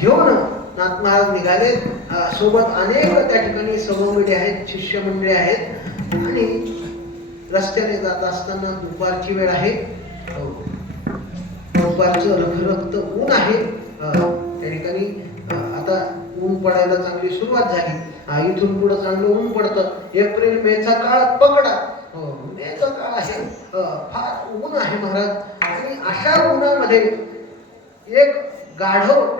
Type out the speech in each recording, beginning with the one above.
घेऊन नाथ महाराज निघाले. सोबत अनेक त्या ठिकाणी समूह आहेत, शिष्यमंडळी आहेत. आणि रस्त्याने जात असताना दुपारची वेळ आहे. दुपारचं रखरखत ऊन आहे. त्या ठिकाणी आता ऊन पडायला चांगली सुरुवात झाली. इथून पुढे चांगलं ऊन पडतं. एप्रिल मेचा काळ पकडा. मेचा काळ आहे. फार ऊन आहे महाराज. आणि अशा उन्हामध्ये एक गाढव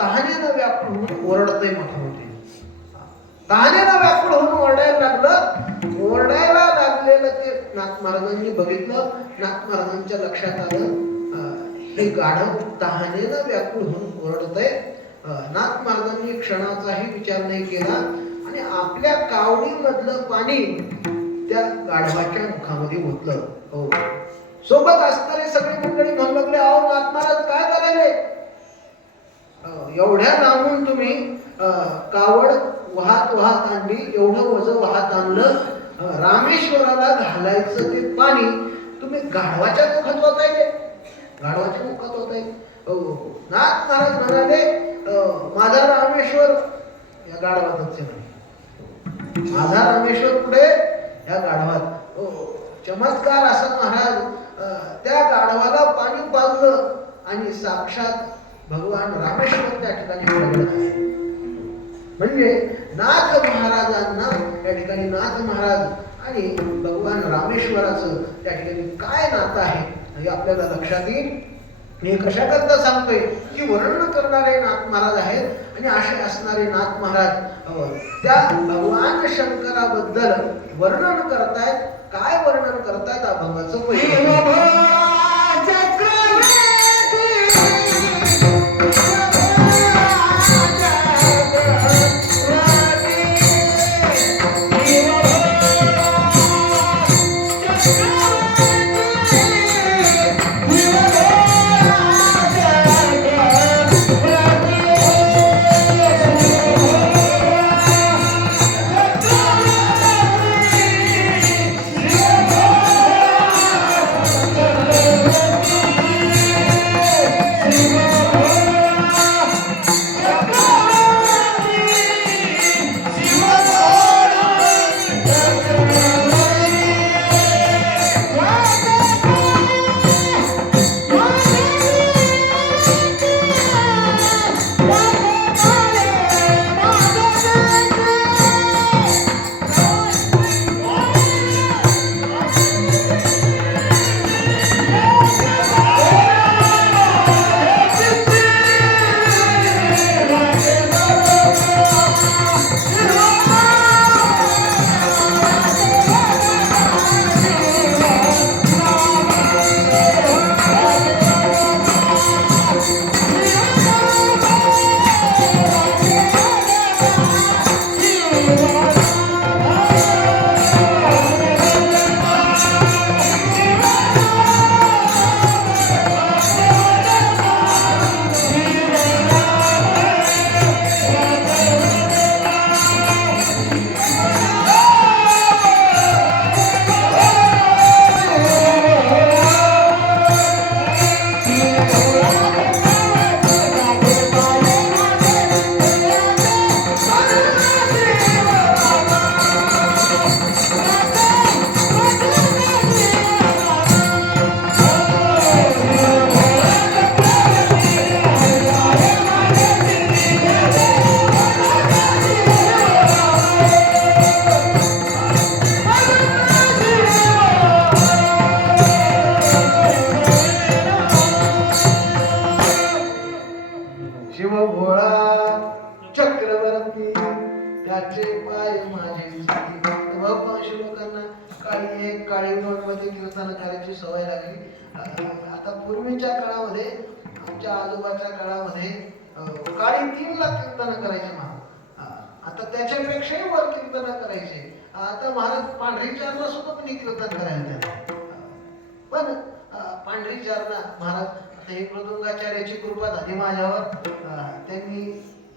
तहानेनं व्याकुळ होऊन ओरडतंय मोठं मोठे. तहानेनं व्याकुळ होऊन ओरडायला लागलं. ओरडायला लागलेलं ते नाथ महाराजांनी बघितलं. नाथ महाराजांच्या लक्षात आलं हे गाढव तहानेनं व्याकुळ होऊन ओरडतंय. नाथ महाराजांनी क्षणाचाही विचार नाही केला आणि आपल्या कावडीमधलं पाणी त्या गाढवाच्या मुखामध्ये ओतलं. हो, सोबत असणारे सगळे मंडळी म्हणू लागले, अहो नाथ महाराज काय करायले? एवढ्या लांबून तुम्ही कावड वाहत वाहत आणली, एवढं वजन वाहत आणलं, रामेश्वराला घालायचं ते पाणी तुम्ही गाढवाच्या मुखात ओतायले? गाढवाच्या मुखात ओतायले? नाथ महाराज म्हणाले, माझा रामेश्वर या गाढवातच आहे. माझा रामेश्वर पुढे या गाढवात. चमत्कार असा महाराज त्या गाढवाला पाणी पाजलं आणि साक्षात भगवान रामेश्वर त्या ठिकाणी प्रगट आहे. म्हणजे नाथ महाराजांना त्या ठिकाणी नाथ महाराज आणि भगवान रामेश्वराचं त्या ठिकाणी काय नातं आहे हे आपल्याला लक्षात येईल. मी कशा करता सांगतोय की वर्णन करणारे नाथ महाराज आहेत आणि असे असणारे नाथ महाराज त्या भगवान शंकराबद्दल वर्णन करतायत. काय वर्णन करतायत अभंगाचं पहिलं.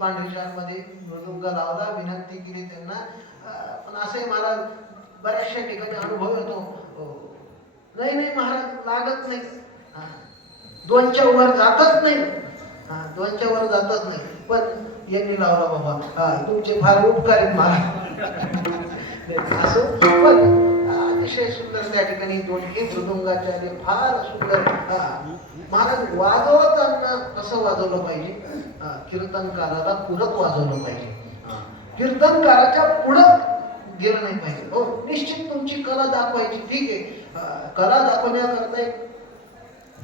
पांढरीचारमध्ये मृदुंग लावला, विनंती केली त्यांना. पण असे महाराज बऱ्याचशा ठिकाणी अनुभव येतो, नाही नाही महाराज लागत नाही, दोनच्या वर जातच नाही. दोनच्या वर जातच नाही. पण यांनी लावला बाबा, तुमचे फार उपकार आहेत मला. असं पण अतिशय सुंदर त्या ठिकाणी दोन्ही मृदुंगाचे आले, फार सुंदर. महाराज वाजवताना कसं वाजवलं पाहिजे? कीर्तनकाराला पूरक वाजवलं पाहिजे. कीर्तनकाराच्या पुढं गेलं नाही पाहिजे. हो, निश्चित तुमची कला दाखवायची, ठीक आहे. कला दाखवण्याकरता एक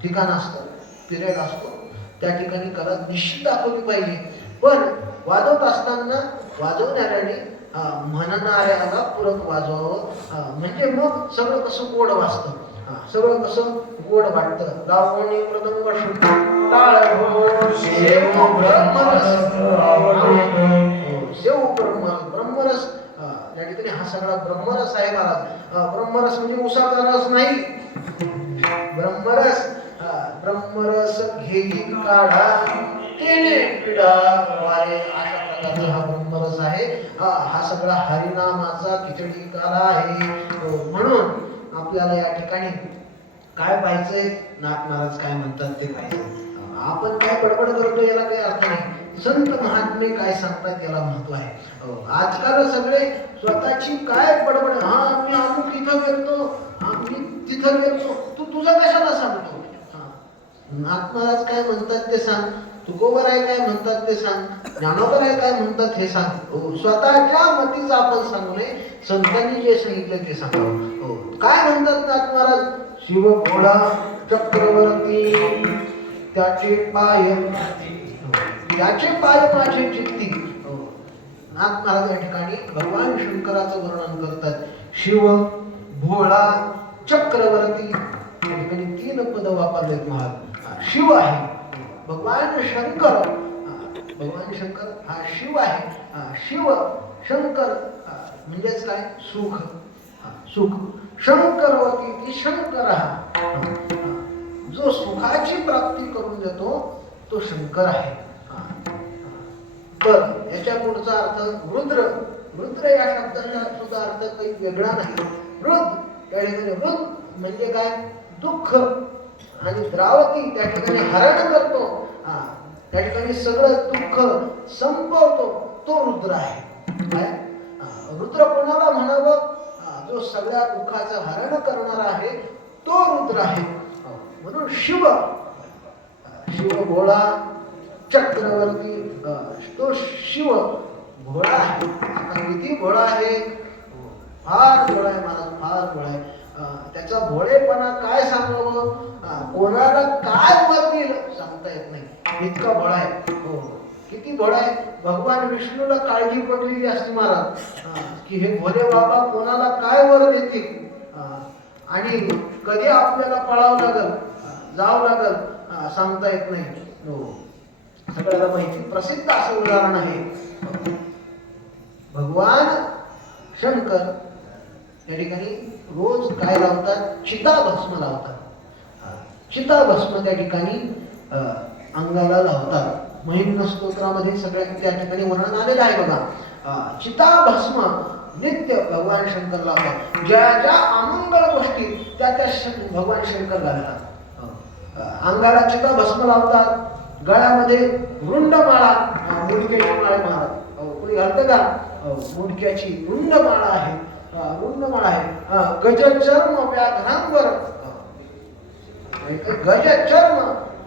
ठिकाण असतं, पिरियड असतो, त्या ठिकाणी कला निश्चित दाखवली पाहिजे. पण वाजवत असताना वाजवणाऱ्याने म्हणणाऱ्याला पूरक वाजवावं, म्हणजे मग सगळं कसं गोड वाजतं, सगळं कसं गोड वाटतं. लावणी मृदंग टाळ सेव ब्रह्मरस, या ठिकाणी हा सगळा ब्रह्मरस आहे महाराज. ब्रह्मरस म्हणजे उसाचा रस नाही, ब्रह्मरस. ब्रह्मरस घेई काढा तेने पिढा वारे, अशा प्रकारचा हा ब्रह्मरस आहे. हा सगळा हरिनामाचा खिचडी काला आहे. म्हणून आपल्याला या ठिकाणी काय पाहिजे, नाथ महाराज काय म्हणतात ते पाहिजे. आपण काय बडबड करतो याला काही अर्थ नाही. संत महात्मे काय सांगतात याला महत्व आहे. आजकाल सगळे स्वतःची काय बडबड, मी अमुक इथं गेलतो, मी तिथं गेलतो, तू तुझं कशाला सांगतो? नाथ महाराज काय म्हणतात ते सांग, तुकोबराय काय म्हणतात ते सांग, ज्ञानोबराय काय म्हणतात हे सांग. स्वतःच्या मतीचं आपण सांगू नये, संतांनी जे सांगितलं ते सांगावं. काय म्हणतात नाथ महाराज? शिव भोळा चक्रवर्ती त्याचे पाय माझे चित्ती. नाथ महाराज या ठिकाणी भगवान शंकराचं वर्णन करतात. शिव भोळा चक्रवर्ती, या ठिकाणी 3 पद वापरलेत महाराज. शिव आहे भगवान शंकर, भगवान शंकर हा शिव आहे. शिव शंकर म्हणजेच काय? सुख. सुख शंकरवती, ती शंकर हा जो सुखाची प्राप्ती करून देतो तो शंकर आहे. तर याच्या पुढचा अर्थ रुद्र. रुद्र या शब्दाचा सुद्धा अर्थ काही वेगळा नाही. रुद्र या ठिकाणी, रुद्र म्हणजे काय? दुःख. आणि द्रावती त्या ठिकाणी हरण करतो, त्या ठिकाणी सगळं दुःख संपवतो, तो रुद्र आहे. काय रुद्र कोणाला म्हणावं? जो सगळ्या दुःखाचं हरण करणारा आहे तो रुद्र आहे. म्हणून शिव, शिव भोळा चक्रवर्ती, तो शिव भोळा आहे. किती भोळा आहे? फार भोळा आहे महाराज, फार भोळा आहे. त्याचा भोळेपणा काय सांगावं, कोणाला काय वर देईल सांगता येत नाही, इतका भोळा आहे. हो, किती भोळा आहे. भगवान विष्णूला काळजी पडलेली असते महाराज, की हे भोले बाबा कोणाला काय वर देतील आणि कधी आपल्याला पळावं लागल, जावं लागल, सांगता येत नाही. हो, सगळ्याला माहिती, प्रसिद्ध असं उदाहरण आहे. भगवान शंकर या ठिकाणी रोज काय लावतात? चिताभस्म लावतात. चिताभस्म त्या ठिकाणी अंगाला लावतात. महिम्न स्तोत्रामध्ये सगळ्या त्या ठिकाणी वर्णन आलेलं आहे बघा. चिताभस्म नित्य भगवान शंकर लावतात. ज्या ज्या अमंगळ गोष्टी त्या भगवान शंकर घालतात. अंगाला चिताभस्म लावतात, गळ्यामध्ये रुंड माळा, मुडक्याची माळ महाराज, कोणी घालतं का? मुडक्याची रुंड माळा आहे, रुंड माळा आहे. गजचर्म व्याघ्रांवर, गजचर्म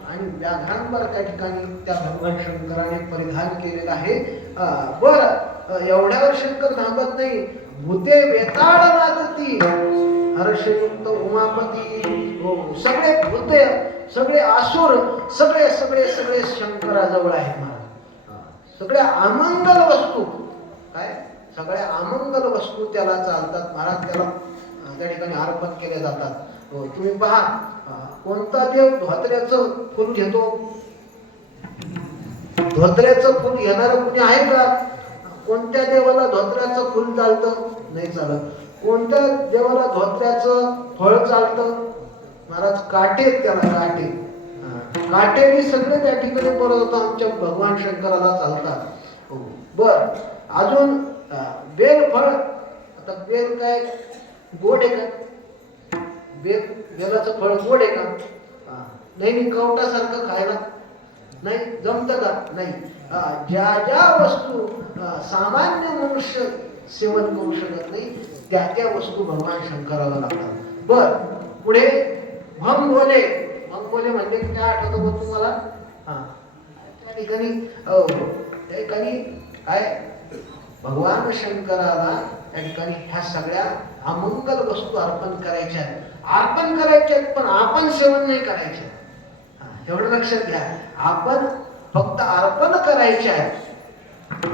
आणि व्याघ्रांवर त्या ठिकाणी त्या भगवान शंकराने परिधान केलेलं आहे. बर, एवढ्यावर शंकर थांबत नाही. भूते वेताळ नाचती हर्षयुक्त उमापती. हो, सगळे भूते, सगळे आसुर, सगळे सगळे सगळे शंकराजवळ आहेत महाराज. सगळ्या अमंगल वस्तू, काय सगळ्या अमंगल वस्तू त्याला चालतात महाराज, त्याला त्या ठिकाणी अर्पण केले जातात. हो, तुम्ही पहा, कोणता देव धोत्र्याचं फुल घेतो? धोत्र्याचं फुल घेणारं कुणी आहे का? कोणत्या देवाला धोत्र्याचं फुल चालतं? नाही चालत. कोणत्या देवाला धोत्र्याचं फळ चालतं? महाराज काटे, त्याला काटे. काटेरी सगळे त्या ठिकाणी परत आमच्या भगवान शंकराला चालतात. हो, बर, अजून बेल फळ. आता बेल काय गोड आहे का? बेलाचं फळ गोड आहे का? नाही, कवटासारखं खायला नाही जमतं का? नाही. ज्या ज्या वस्तू सामान्य मनुष्य सेवन करू शकत नाही त्या त्या वस्तू भगवान शंकराला लागतात. बर, पुढे भंगोले. भंगोले म्हणजे काय आठवतं बघ तुम्हाला? त्या ठिकाणी त्या ठिकाणी काय भगवान शंकराला त्या ठिकाणी ह्या सगळ्या अमंगल वस्तू अर्पण करायच्या आहेत. अर्पण करायच्या आहेत पण आपण सेवन नाही करायचे. एवढं लक्षात घ्या. आपण फक्त अर्पण करायचे आहे.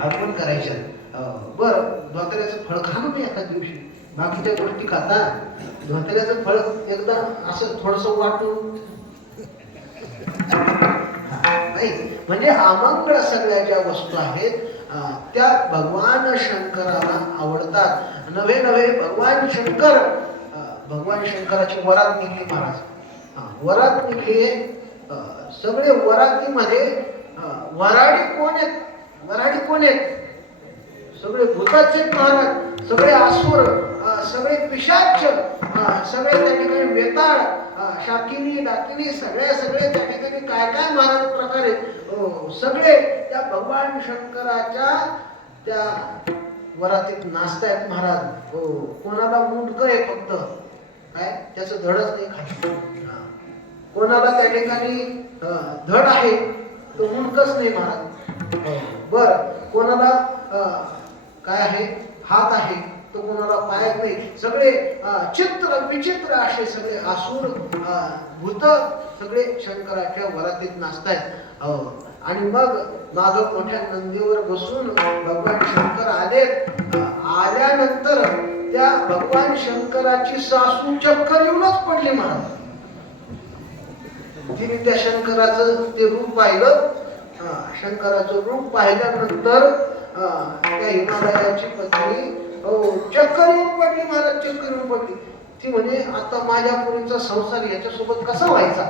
अर्पण करायचे आहे. बरं, धोत्र्याचं फळ खा ना एका दिवशी. बाकीच्या गोष्टी खाता. धोत्र्याचं फळ एकदा असं थोडस वाटून नाही. म्हणजे अमंगळ सगळ्या ज्या वस्तू आहेत त्या भगवान शंकराला आवडतात. नवे नवे भगवान शंकराची वरात निघली महाराज. वरात निघली. सगळे वरातीमध्ये वराडी कोण आहेत? वराडी कोण आहेत? सगळे भूताचे महाराज, सगळे असुर, सगळे पिशाच, सगळे त्या ठिकाणी वेताळ, शाकिनी डाकिनी, सगळे त्या ठिकाणी काय काय महाराज प्रकार आहेत. सगळे त्या भगवान शंकराच्या त्या वरातीत नाचतायत महाराज. कोणाला मुंडक आहे फक्त काय त्याचं धडच नाही खाली. कोणाला त्या ठिकाणी धड आहे तो मुंडकच नाही महाराज. बर, कोणाला काय आहे हात आहे तो कोणाला पायात नाही. सगळे चित्र विचित्र असे सगळे असुर भूत सगळे शंकराच्या वरातीत नाचतायत. आणि मग माग मोठ्या नंदीवर बसून भगवान शंकर आले. आल्यानंतर त्या भगवान शंकराची सासू चक्कर येऊनच पडली महाराज. तिने त्या शंकराचं ते रूप पाहिलं. शंकराचं रूप पाहिल्यानंतर त्या हिमालयाची पत्नी चक्कर येऊन पडली महाराज. चक्कर येऊन पडली. ती म्हणे आता माझ्या मुलीचा संसार याच्यासोबत कसा व्हायचा?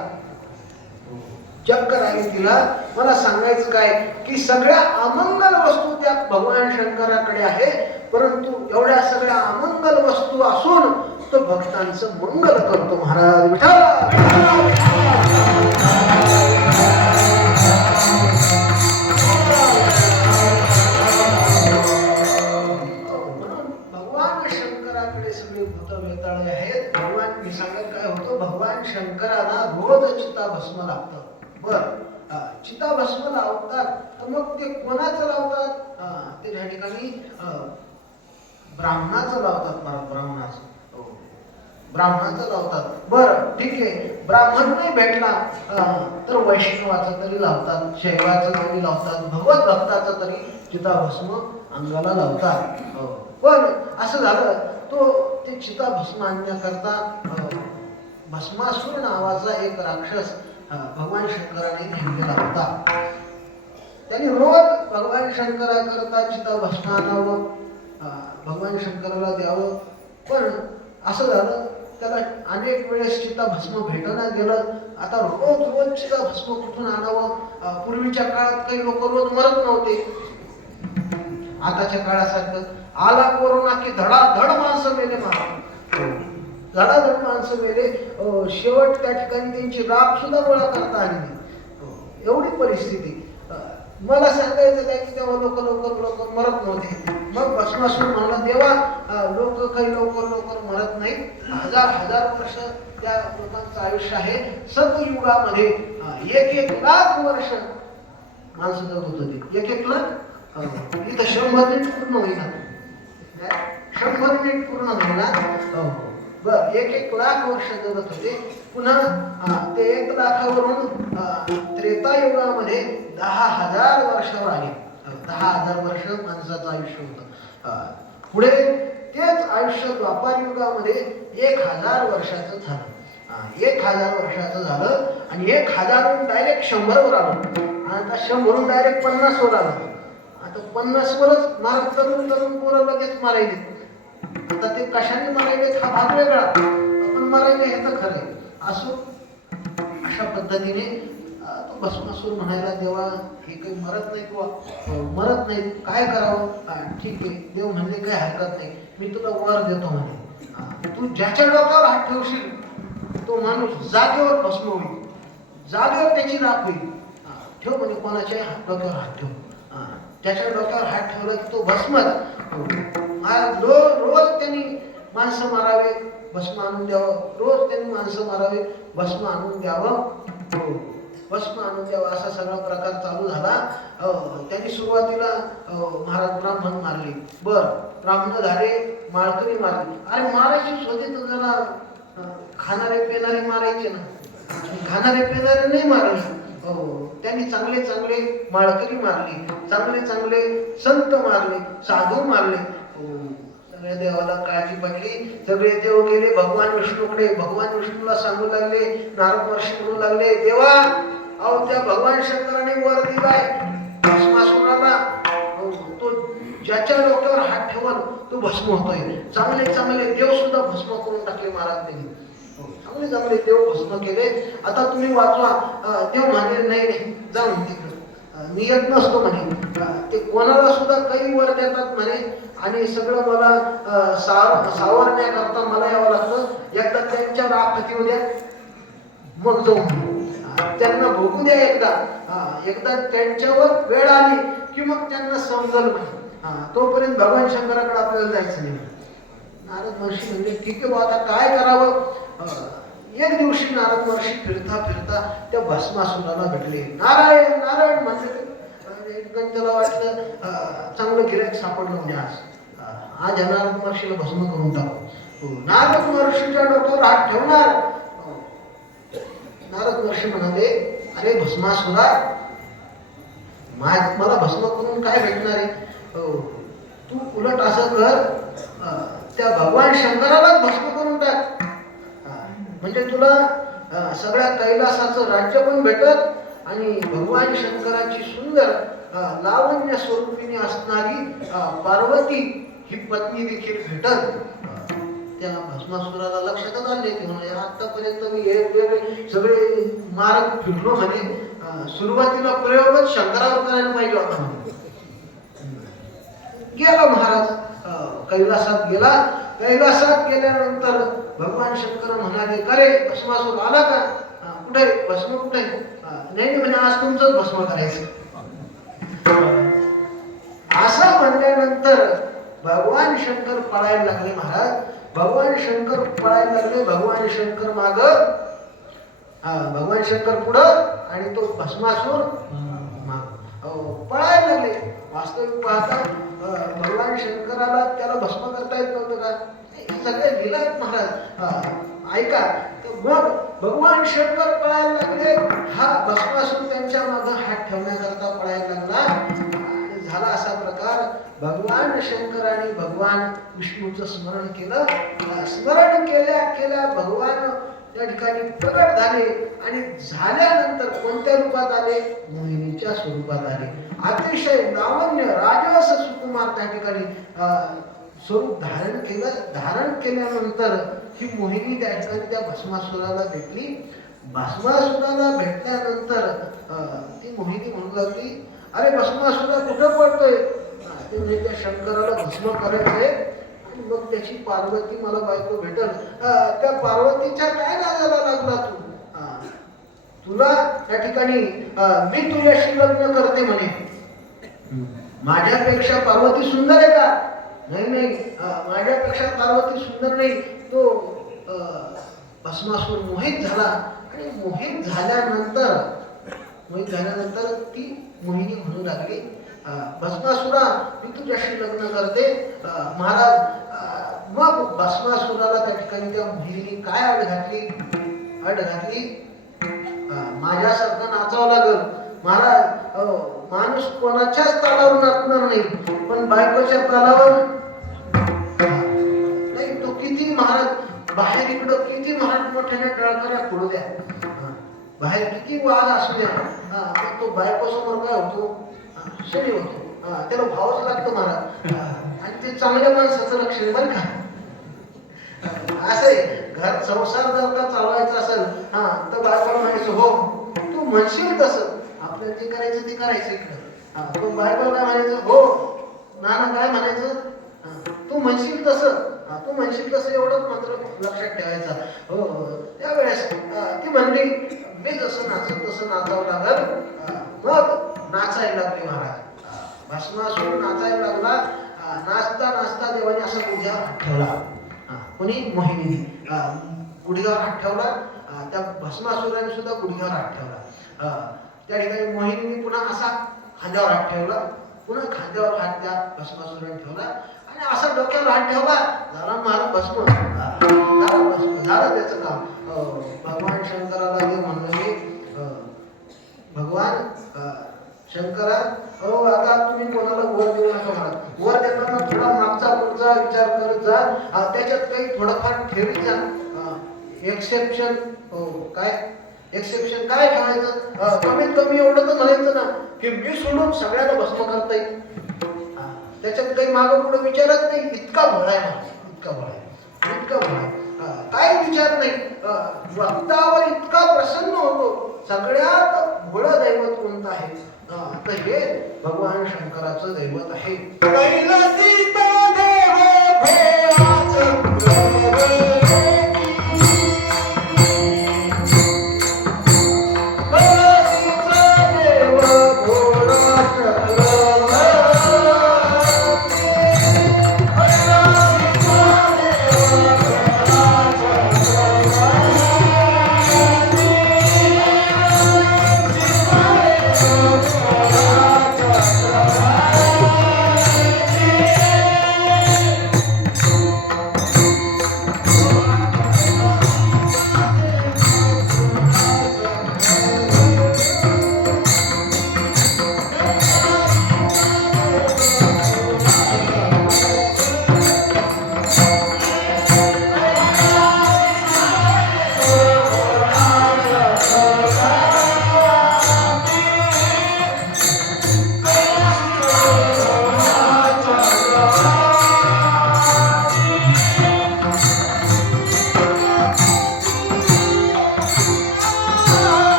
चक्कर आली तिला. मला सांगायचं काय की सगळ्या अमंगल वस्तू त्या भगवान शंकराकडे आहे. परंतु एवढ्या सगळ्या अमंगल वस्तू असून तो भक्तांचं मंगल करतो महाराज. भगवान शंकराकडे सगळे भूत वेताळे आहेत. भगवान मी सांगत काय होतं, भगवान शंकराला रोज चिता भस्म लागतं. बर, चिता भस्म लावतात तर मग ते कोणाचं लावतात? ते त्या ठिकाणी ब्राह्मणाचं लावतात महाराज. ब्राह्मणाचं लावतात. बरं ठीक आहे, ब्राह्मण नाही भेटला तर वैष्णवाचं तरी लावतात, शैवाचं तरी लावतात, भगवत भक्ताचं तरी चिताभस्म अंगाला लावतात. पण असं झालं तो ते चिताभस्म आणण्याकरता भस्मासूर नावाचा एक राक्षस भगवान शंकराने नेमलेला होता. त्यांनी रोज भगवान शंकराकरता चिताभस्म आणावं, भगवान शंकराला द्यावं. पण असं झालं त्याला अनेक वेळेस चिताभस्म भेटना गेलं. आता रोज चिताभस्म कुठून आणावं? पूर्वीच्या काळात काही लोक रोज मरत नव्हते. आताच्या काळासारखं आला कोरोना की धडाधड माणसं मेले महाराज. धडाधड माणसं मेले. शेवट त्या ठिकाणी त्यांची राख सुद्धा गोळा करता आली नाही. एवढी परिस्थिती. मला सांगायचं काय की तेव्हा लोक मरत नव्हते. मग भस्मासूर म्हणला देवा लोक काही लवकर मरत नाही. हजार वर्ष त्या लोकांचं आयुष्य आहे. सतयुगामध्ये 1 लाख वर्ष माणसं जगत होते. 1 लाख. इथं 100 मिनिट पूर्ण होईना. 100 मिनिट पूर्ण होईना. बर, 1 लाख वर्ष जगत होते. पुन्हा ते 1 लाखावरून त्रेतायुगामध्ये 10,000 वर्षावर आले. 10,000 वर्ष माणसाचं आयुष्य होतं. पुढे तेच आयुष्य द्वापार युगामध्ये 1,000 वर्षाचं झालं. 1,000 वर्षाचं झालं आणि 1,000 डायरेक्ट 100वर आलं. आता 100वरून डायरेक्ट 50वर आलं. आता 50वरच मारत तरुण पोरं लगेच मारायले. आता ते कशाने मारायले हा भाग वेगळा, पण मारायले हे तर खरं आहे. असो अशा पद्धतीने तो भस्मासूर म्हणायला देवा हे काही मरत नाही किंवा मरत नाही, काय करावं? ठीक आहे, देव म्हणले काही हरकत नाही, मी तुला वर देतो म्हणे. तू ज्याच्या डोक्यावर हात ठेवशील तो माणूस जागेवर भस्म होईल, जागेवर त्याची राख होईल. ठेव म्हणे कोणाच्याही डोक्यावर हात ठेव. त्याच्या डोक्यावर हात ठेवला की तो भस्म. महाराज रोज त्यांनी माणसं मारावे, भस्म आणून द्यावं. रोज त्यांनी माणसं मारावे, भस्म आणून द्यावं. भस्म आणून द्यावं असा सगळा प्रकार चालू झाला. त्यांनी सुरुवातीला महाराज ब्राह्मण मारले. ब्राह्मण झाले, माळकरी मारले. अरे मारायची शोधे तर जरा खाणारे पिणारे मारायचे ना. खाणारे पिणारे नाही मारले. त्यांनी चांगले चांगले माळकरी मारले, चांगले चांगले संत मारले, साधू मारले. सगळ्या देवाला काळजी पडली. सगळे देव गेले भगवान विष्णूकडे. भगवान विष्णूला सांगू लागले, नारद महर्षी म्हणू लागले, देवा अहो त्या भगवान शंकराने वर दिलाय भस्मासुराला. तो ज्याच्या डोक्यावर हात ठेवल तो भस्म होतोय. चांगले चांगले देव सुद्धा भस्म करून टाकले महाराज त्यांनी. चांगले चांगले देव भस्म केले. आता तुम्ही वाचवा. देव म्हणे नाही जाऊन तिकडे मी येत नसतो म्हणे. ते कोणाला सुद्धा काही वर देतात म्हणे आणि सगळं मला सावरण्याकरता मला यावं लागतं. एकदा त्यांच्यावर आपत्ती होऊ द्या मग जाऊ. त्यांना भोगू द्या एकदा त्यांच्यावर वेळ आली की मग त्यांना समजल म्हणे. तोपर्यंत भगवान शंकराकडे आपल्याला जायचं नाही. नारद महर्षी म्हणजे ठीक आहे बा आता काय करावं. एक दिवशी नारद महर्षी फिरता फिरता त्या भस्मासुराला भेटले. नारायण नारायण म्हणजे त्याला वाटलं चांगलं गिऱ्हाईक सापडलं म्हणजे आज या नारद महर्षीला भस्म करून टाकू. नारद महर्षीच्या डोक्यावर हात ठेवणार. नारद महर्षी म्हणाले, अरे भस्मासुरा मला भस्म करून काय भेटणार आहे. तू उलट असं कर, त्या भगवान शंकरालाच भस्म करून टाक. म्हणजे तुला सगळ्या कैलासाचं राज्य पण भेटत आणि भगवान शंकराची सुंदर लावण्य स्वरूपीने असणारी पार्वती ही पत्नी देखील भेटत. त्या भस्मासुराला लक्षातच आले की म्हणजे आतापर्यंत मी वेगवेगळे सगळे मार्ग फिरलो म्हणे. सुरुवातीला प्रयोगच शंकरावर करायला पाहिजे होता म्हणे. गेला महाराज कैलासात गेला. कैलासात गेल्यानंतर भगवान शंकर म्हणाले, करे भस्मासूर आला का. कुठे भस्म कुठे. नाही म्हणे आज तुमचंच भस्म करायचं. असं म्हणल्यानंतर भगवान शंकर पळायला लागले. महाराज भगवान शंकर पळायला लागले. भगवान शंकर माग, भगवान शंकर पुढं आणि तो भस्मासूर माग पळायला लागले. वास्तविक पाहता भगवान शंकराला त्याला भस्म करता येत नव्हतं का. सगळे लिहिलं महाराज ऐका. मग भगवान शंकर पळायला लागले. हा भस्मासूर त्यांच्या मागे हात ठेवण्याकरता पळायला लागला. झाला असा प्रकार. भगवान शंकराने भगवान विष्णूचं स्मरण केलं. स्मरण केल्या केल्या भगवान त्या ठिकाणी प्रकट झाले आणि झाल्यानंतर कोणत्या रूपात आले. मोहिनीच्या स्वरूपात आले. अतिशय लावण्य राजस सुकुमार त्या ठिकाणी स्वरूप धारण केलं. धारण केल्यानंतर ही मोहिनी त्या ठिकाणी त्या भस्मासुराला भेटली. भस्मासुराला भेटल्यानंतर ती मोहिनी म्हणू लागली, अरे भस्मासुरा कुठं पडतोय. ते म्हणजे त्या शंकराला भस्म करायचंय आणि मग त्याची पार्वती मला बायको भेटल. त्या पार्वतीच्या काय नादाला लागला तू. तुला त्या ठिकाणी मी तुझ्याशी लग्न करते म्हणे. माझ्यापेक्षा पार्वती सुंदर आहे का. नाही माझ्यापेक्षा पार्वती सुंदर नाही. तो भस्मासूर मोहित झाला आणि मोहित झाल्यानंतर ती मोहिनी म्हणू लागली, भस्मासुरा मी तुझ्याशी लग्न करते. महाराज मग भस्मासुराला त्या ठिकाणी त्या मोहिनीने काय अड घातली. माझ्यासारखं नाचावं लागल. महाराज माणूस कोणाच्याच तालावर नाचणार नाही पण बायकोच्या तालावर नाही. तो किती महाराज बाहेर इकडं किती महाराज मोठ्याने टळकऱ्या फोडू द्या, बाहेर किती वाद असू द्या, तो बायको समोर काय होतो. शनी होतो. त्याला भावच लागतो महाराज. आणि ते चांगल्या माणसाचं लक्षण बरं का. असं आहे घर संसार जर का चालवायचा असेल तर बायकोला म्हणायचं हो तू म्हणशील तसं आपल्याला जे करायचं ते करायचं इकडं. तो बायकोला काय म्हणायचं हो नाना काय म्हणायचं तू म्हणशील तसं एवढंच मात्र लक्षात ठेवायचं. हो त्यावेळेस ती म्हणली मी जसं नाचत तसं नाचावं लागल. मग नाचायला लागले महाराज. भस्मासूर नाचायला लागला. नाचता नाचता देवाने असा गुढग्यावर हात ठेवला. कोणी? मोहिनी. गुढग्यावर हात ठेवला. त्या भस्मासुराने सुद्धा गुढग्यावर हात ठेवला. त्या ठिकाणी मोहिनीने पुन्हा असा खांद्यावर हात ठेवला. पुन्हा खांद्यावर हात त्या भस्मासुराने ठेवला आणि असा डोक्यावर हात ठेवला. झाला महाराज भस्म. झालं त्याचं काम. भगवान शंकराला हे म्हणलं मी, भगवान शंकरा, हो आता तुम्ही कोणाला वर देऊ नका म्हणा. वर देताना थोडा मागचा पुढचा विचार करत जा. त्याच्यात काही थोडंफार ठेवीत जा. एक्सेप्शन. हो काय एक्सेप्शन काय ठेवायचं? कमीत कमी एवढं तर म्हणायचं ना की मी सोडून सगळ्याला भस्म करता येईल. त्याच्यात काही मागं पुढे विचारत नाही. इतका भळ आहे मला, इतका भळ आहे, इतका भळ आहे. काय विचार नाही. भक्तावर इतका प्रसन्न होतो. सगळ्यात भोळ दैवत कोणतं आहे? तर हे भगवान शंकराचं दैवत आहे.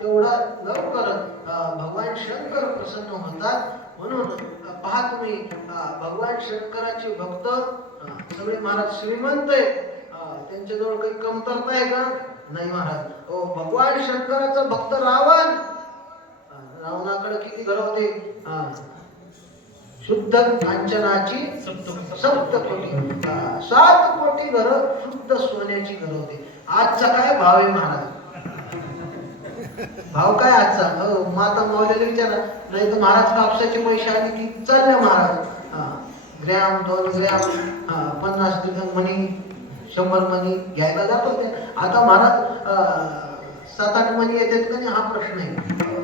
तेवढा लवकर भगवान शंकर प्रसन्न होतात. म्हणून पहा तुम्ही, भगवान शंकराचे भक्त सगळे महाराज श्रीमंत आहे. त्यांच्याजवळ काही कमतरता आहे का? नाही महाराज. भगवान शंकराचा भक्त रावण, रावणाकडे किती घर होते? शुद्ध कांचनाची 7 कोटी, 7 कोटी घर शुद्ध सोन्याची घर होती. आजचा काय भाव आहे महाराज? भाव काय आजचा? माता मावल्याला विचारा. नाही तर महाराज कापसाचे पैसे आले की चालले महाराज. ग्रॅम 2 ग्रॅम 50 मणी 100 मणी घ्यायला जातो ते. आता महाराज 7-8 मणी येतात का नाही हा प्रश्न आहे.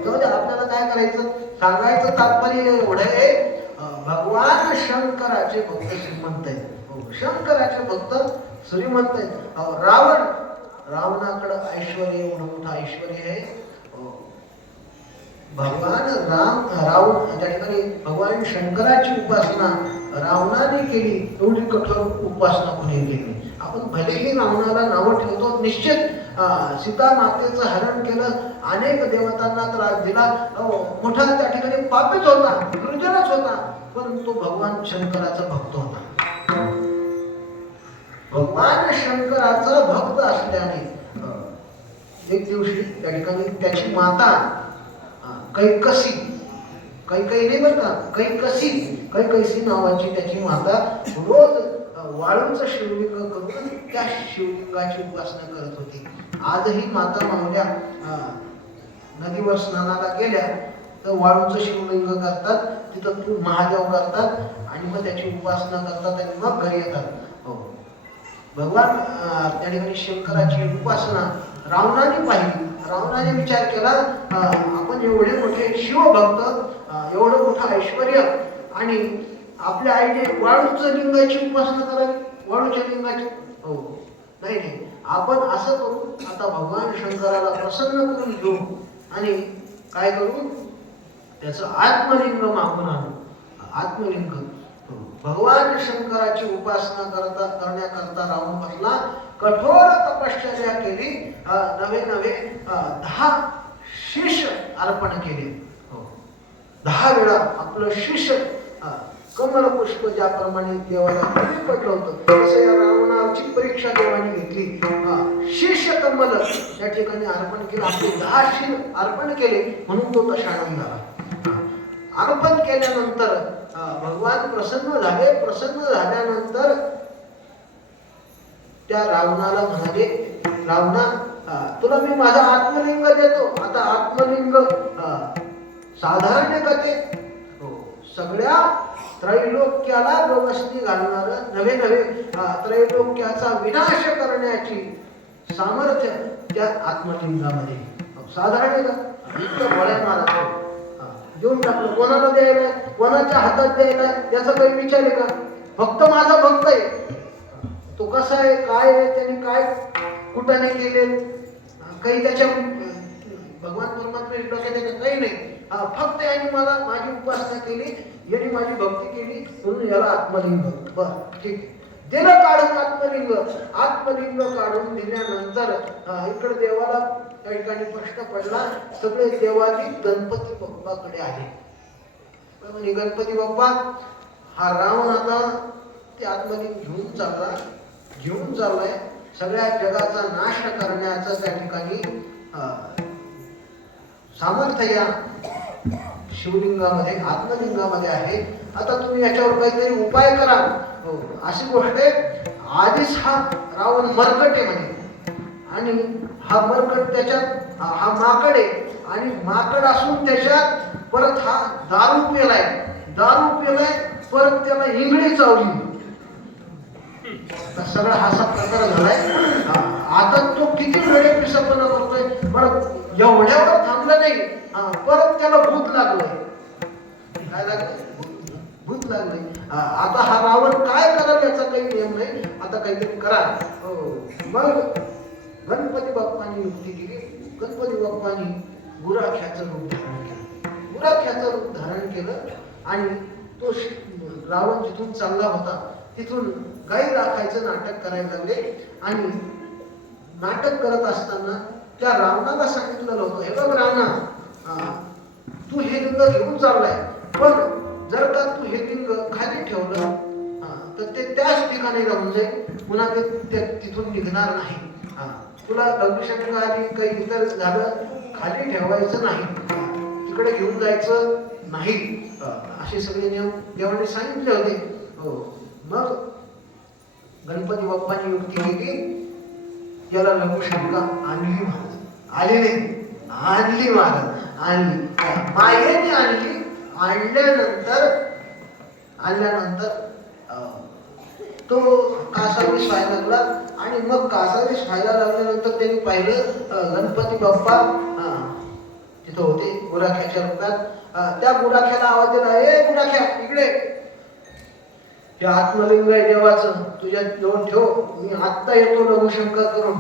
जाऊ दे, आपल्याला काय करायचं? सांगायचं तात्पर्य एवढं आहे, भगवान शंकराचे भक्त श्रीमंत आहेत. शंकराचे भक्त श्रीमंत आहेत. रावणाकडे ऐश्वर्य, एवढं मोठं ऐश्वर्य आहे. भगवान रावण त्या ठिकाणी भगवान शंकराची उपासना रावणाने केली, एवढी कठोर उपासना कोणी केली? आपण भलेही रावणाला नावं ठेवतो, निश्चित सीता मातेचं हरण केलं, अनेक देवतांना त्रास दिला, मोठा त्या ठिकाणी पापीच होता, दुर्जनच होता, परंतु भगवान शंकराचा भक्त होता. भगवान शंकराचा भक्त असल्याने एक दिवशी त्या ठिकाणी त्याची माता कैकसी नाही बरं का, कैकसी नावाची त्याची माता रोज वाळूंचं शिवलिंग करून त्या शिवलिंगाची उपासना करत होती. आजही माता मावल्या नदीवर स्नानाला गेल्या तर वाळूंचं शिवलिंग करतात, तिथं महादेव करतात आणि मग त्याची उपासना करतात आणि मग घरी येतात. भगवान त्या ठिकाणी शंकराची उपासना रावणाने पाहिली. रावणाने विचार केला, आपण एवढे मोठे शिवभक्त, एवढं मोठं ऐश्वर्य, आणि आपल्या आईने वाळूच्या लिंगाची उपासना करावी. वाळूच्या लिंगाची? हो नाही. आपण असं करू, आता भगवान शंकराला प्रसन्न करून घेऊ आणि काय करू, त्याचं आत्मलिंग मागून आणू. आत्मलिंग भगवान शंकराची उपासना करण्याकरता राहून बसला, कठोर तपश्चर्या केली, नवे 10 शीश अर्पण केले. 10 वेळा आपलं शीश कमल पुष्प ज्याप्रमाणे देवाला कमी पडलं होतं, तसं या रावणाची परीक्षा देवाने घेतली. शीश कमल त्या ठिकाणी अर्पण केलं, आपले 10 शील अर्पण केले, म्हणून तो तशानंद झाला. अर्पण केल्यानंतर भगवान प्रसन्न झाले. प्रसन्न झाल्यानंतर त्या रावणाला म्हणाले, रावणा तुला मी माझा आत्मलिंग देतो. आता आत्मलिंग साधारण का ते, सगळ्या त्रैलोक्याला व्यवस्थी घालणार, नवे त्रैलोक्याचा विनाश करण्याची सामर्थ्य त्या आत्मलिंगामध्ये. साधारण आहे का, इतकं बळ्या मारा देऊन टाकलं. कोणाला द्यायला, कोणाच्या हातात द्यायला याचा काही विचार आहे का? फक्त माझा भक्त आहे, तो कसा आहे, काय आहे, त्याने काय कुठाने केले, काही त्याच्या भगवान परमात्मा डोक्यात आहे काही नाही. फक्त याने मला माझी उपासना केली, याने माझी भक्ती केली, म्हणून याला आत्मलिंग. बरं ठीक आहे, दिलं काढून आत्मलिंग. आत्मलिंग काढून दिल्यानंतर इकडे देवाला त्या ठिकाणी प्रश्न पडला. सगळे देवादी गणपती बाप्पाकडे आले. म्हणजे गणपती बाप्पा हा रावण आता ते आत्मलिंग घेऊन चाललाय, सगळ्या जगाचा नाश करण्याचं त्या ठिकाणी सामर्थ्य या शिवलिंगामध्ये, आत्मलिंगामध्ये आहे. आता तुम्ही याच्यावर काहीतरी उपाय करा. अशी गोष्ट आहे, आधीच हा रावण मरकट आहे म्हणे, आणि हा मरकट त्याच्यात हा माकड आहे, आणि माकड असून त्याच्यात परत हा दारू पेलाय, परत त्याला इंगळी चावली. सगळा हा असा प्रकार झालाय. आता तो किती वेळे पिसपणा करतोय. परत एवढ्यावर थांबलं नाही, परत त्याला भूत लागलंय. काय लागलं? भूत लागलंय. आता हा रावण काय कराल याचा काही नियम नाही, आता काहीतरी करा. मग गणपती बाप्पांनी युक्ती केली. गणपती बाप्पांनी गुराख्याचं रूप धारण केलं आणि तो रावण जिथून चालला होता तिथून गाई राखायचं नाटक करायला लागले. आणि नाटक करत असताना त्या रावणाला सांगितलेलं होतं, हे बघ रावणा, तू हे लिंग घेऊन चाललाय, पण जर का तू हे लिंग खाली ठेवलं तर ते त्याच ठिकाणी राहून जाईल, पुन्हा ते तिथून निघणार नाही. तुला लघुशंका आली, काही इतर झालं, खाली ठेवायचं नाही, तिकडे घेऊन जायचं नाही, असे सगळे नियम देवाने सांगितले होते. मग गणपती बाप्पांनी युक्ती केली, याला लघुशंका आणली महाराज. आली नाही, आणली महाराज, आणली मायेने आणली. आणल्यानंतर तो कासावीस व्हायला लागला. आणि मग कासावीस व्हायला लागल्यानंतर त्यांनी पाहिलं गणपती बाप्पा तिथं होते गुराख्याच्या रूपात. त्या गुराख्याला आवाज दिला, ए गुराख्या इकडे, हे आत्मलिंग आहे देवाचं, तुझ्या जवळ ठेव, मी आत्ता येतो लघुशंका करून.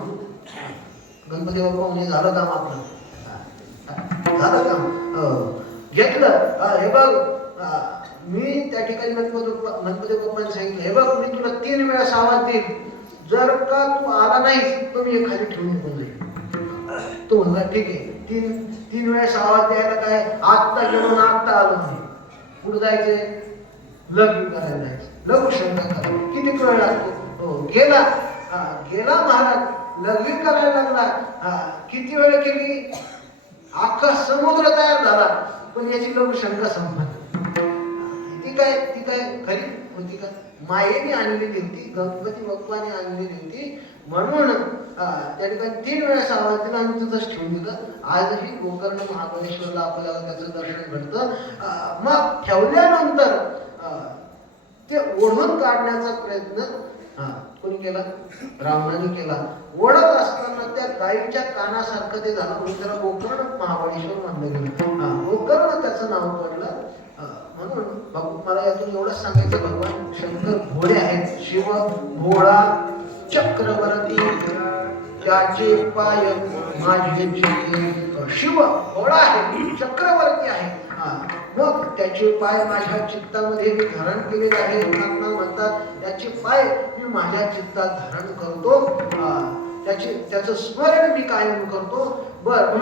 गणपती बाप्पा म्हणजे झालं काम आपलं, झालं काम, घेतलं. हे बघ, मी त्या ठिकाणी गणपती बाप्पाने सांगितलं, हे बघ मी तुला 3 वेळा आवाज देईल, जर का तू आला नाही तर मी खाली ठेवून निघून जाईल. तो म्हणला ठीक आहे. 3 वेळेस आवाज द्यायला काय, आत्ता गेलो ना आत्ता आलो नाही. कुठं जायचंय? लग्न करायला जायचं, लघुशंका करायला. किती वेळ लागतो? गेला महाराज, लग्न करायला लागला. किती वेळ केली? अख्खा समुद्र तयार झाला, पण याची लघुशंका संपत. ती काय खरी होती का? मायेने आणलेली होती, गणपती बाप्पाने आणलेली होती. म्हणून त्या ठिकाणी 3 वेळेस आवाज दिला आणि तिथंच ठेवून दिलं. आजही गोकर्ण महाबळेश्वरला आपल्याला त्याचं दर्शन घडतं. मग ठेवल्यानंतर ते ओढून काढण्याचा प्रयत्न कोणी केला? रावणाने केला. ओढत असताना त्या गायीच्या कानासारखं ते झालं, म्हणून त्याला गोकर्ण महाबळेश्वर म्हणलं गेलं. गोकर्ण त्याचं नाव पडलं. म्हणून मला यातून एवढंच सांगायचं, भगवान शंकर भोळे आहेत. शिव भोळा चक्रवर्ती त्याचे पाय माझे शिव भोळा आहे, चक्रवर्ती आहे. मग त्याचे पाय माझ्या चित्तामध्ये मी धारण केलेले आहे. महात्मा म्हणतात त्याचे पाय मी माझ्या चित्तात धारण करतो. त्याचं स्मरण मी कायम करतो. बर